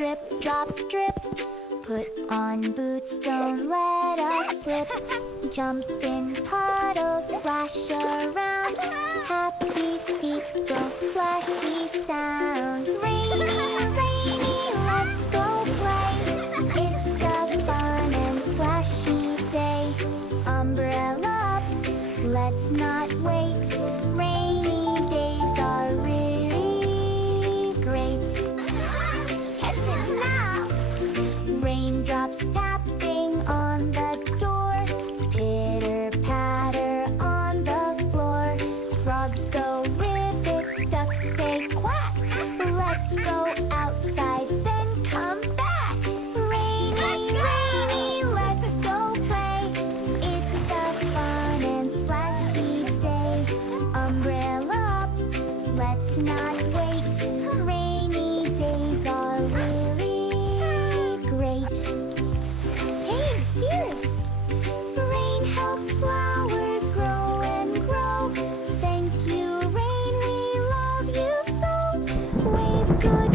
drip, drop, drip. Put on boots, don't let us slip. Jump in puddles, splash around. Happy feet go splashy sound. Rainy, rainy, let's go play. It's a fun and splashy day. Umbrella up, let's not wait. Rainy days are really great. That's enough! Raindrops tapping on the door. Pitter patter on the floor. Frogs go ribbit, ducks say quack. Let's go outside, then come back. Rainy, rainy, let's go play. It's a fun and splashy day. Umbrella up, let's not wait. Rainy days are really great. Hey, Felix! Rain helps flowers grow and grow. Thank you, rain, we love you so. Wave good